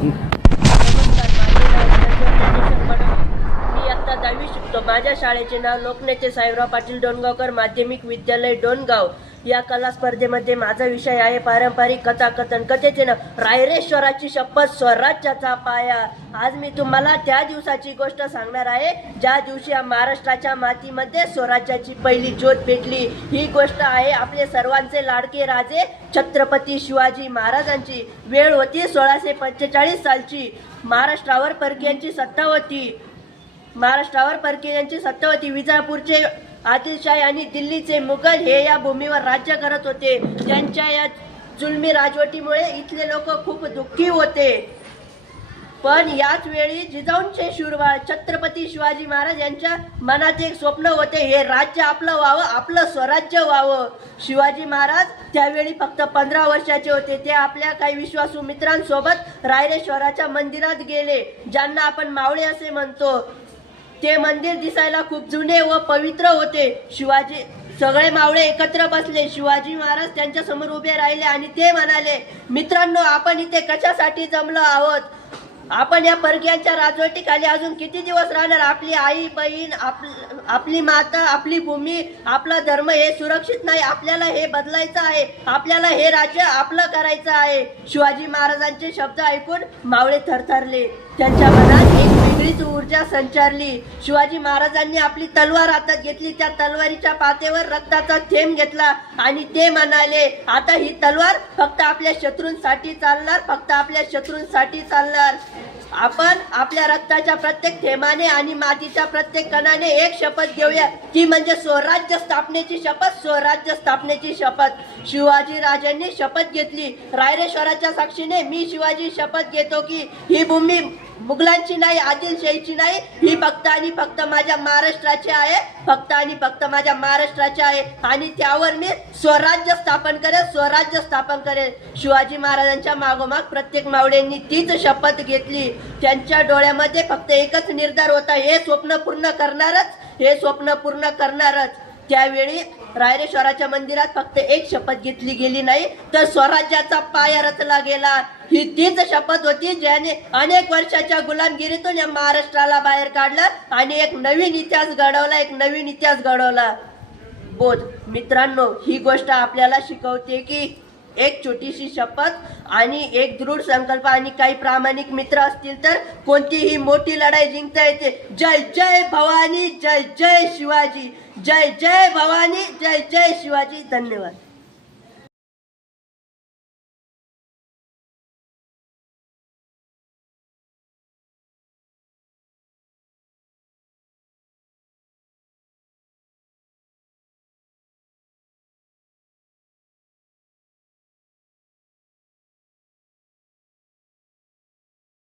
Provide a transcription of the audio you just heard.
नमस्कार, माझे नाव ज्ञानेश्वर मडम. मी इयत्ता 10वी शिकतो. माझ्या शाळेचे नाव लोकनेते साहेबराव पाटील डोणगावकर माध्यमिक विद्यालय डोणगाव. या कला स्पर्धेमध्ये माझा विषय आहे पारंपरिक कथाकथन. कथेचे नाव रायरेश्वराची शपथ, स्वराज्याचा पाया. आज मी तुम्हाला त्या दिवसाची गोष्ट सांगणार आहे ज्या दिवशी महाराष्ट्राच्या मातीमध्ये स्वराज्याची पहिली ज्योत पेटली. ही गोष्ट आहे आपले सर्वांचे लाडके राजे छत्रपती शिवाजी महाराजांची. वेळ होती 1645 सालची. महाराष्ट्रावर परकीयांची सत्ता होती. विजापूरचे आदिलशाही आणि दिल्लीचे मुघल हे या भूमीवर राज्य करत होते. त्यांच्या या जुलमी राजवटीमुळे इथले लोक खूप दुःखी होते. पण याच वेळी जिजाऊंचे शूरवीर छत्रपती शिवाजी महाराज यांच्या मनात एक स्वप्न होते, हे राज्य आपलं व्हावं, आपलं स्वराज्य व्हावं. शिवाजी महाराज त्यावेळी फक्त 15 वर्षाचे होते. ते आपल्या काही विश्वासू मित्रांसोबत रायरेश्वराच्या मंदिरात गेले, ज्यांना आपण मावळे असे म्हणतो. ते मंदिर दिसायला खूप जुने व पवित्र होते. सगळे मावळे एकत्र बसले. शिवाजी महाराज त्यांच्या समोर उभे राहिले आणि ते म्हणाले, मित्रांनो, आपण इथे कशासाठी जमलो आहोत? आपण या परकीयांच्या राजवटीखाली अजून किती दिवस राहणार? आपली आई बहीण, आपली माता, आपली भूमी, आपला धर्म हे सुरक्षित नाही. आपल्याला हे बदलायचं आहे. आपल्याला हे राज्य आपलं करायचं आहे. शिवाजी महाराजांचे शब्द ऐकून मावळे थरथरले. त्यांच्या मनात एक वेगळीच ऊर्जा संचारली. शिवाजी महाराजांनी आपली तलवार हातात घेतली. त्या तलवारीच्या पातेवर रक्ताचा थेंब घेतला आणि ते म्हणाले, आता ही तलवार फक्त आपल्या शत्रूंसाठी चालणार, फक्त आपल्या शत्रूंसाठी चालणार. आपण आपल्या रक्ताच्या प्रत्येक थेंबाने आणि मातीच्या प्रत्येक कणाने एक शपथ घेऊया, ती म्हणजे स्वराज्य स्थापनेची शपथ, स्वराज्य स्थापनेची शपथ. शिवाजी राजांनी शपथ घेतली. रायरेश्वराच्या साक्षीने मी शिवाजी शपथ घेतो की ही भूमी मुघलांची नाही, आदिलशाहीची नाही, ही फक्त आणि फक्त माझ्या महाराष्ट्राची आहे, फक्त आणि फक्त माझ्या महाराष्ट्राची आहे. आणि त्यावर मी स्वराज्य स्थापन करेल. शिवाजी महाराजांच्या मागोमाग प्रत्येक मावळ्यांनी तीच शपथ घेतली. त्यांच्या डोळ्यामध्ये फक्त एकच निर्धार होता, हे स्वप्न पूर्ण करणारच. त्यावेळी रायरेश्वराच्या मंदिरात फक्त एक शपथ घेतली गेली नाही, तर स्वराज्याचा पाया रचला गेला. ही तीच शपथ होती ज्याने अनेक वर्षाच्या गुलामगिरीतून या महाराष्ट्राला बाहेर काढलं आणि एक नवीन इतिहास घडवला. बोध मित्रांनो, ही गोष्ट आपल्याला शिकवते की एक छोटीशी शपथ आणि एक दृढ संकल्प आणि काही प्रामाणिक मित्र असतील तर कोणतीही मोठी लढाई जिंकता येते. जय जय भवानी, जय जय शिवाजी. जय जय भवानी, जय जय शिवाजी. धन्यवाद.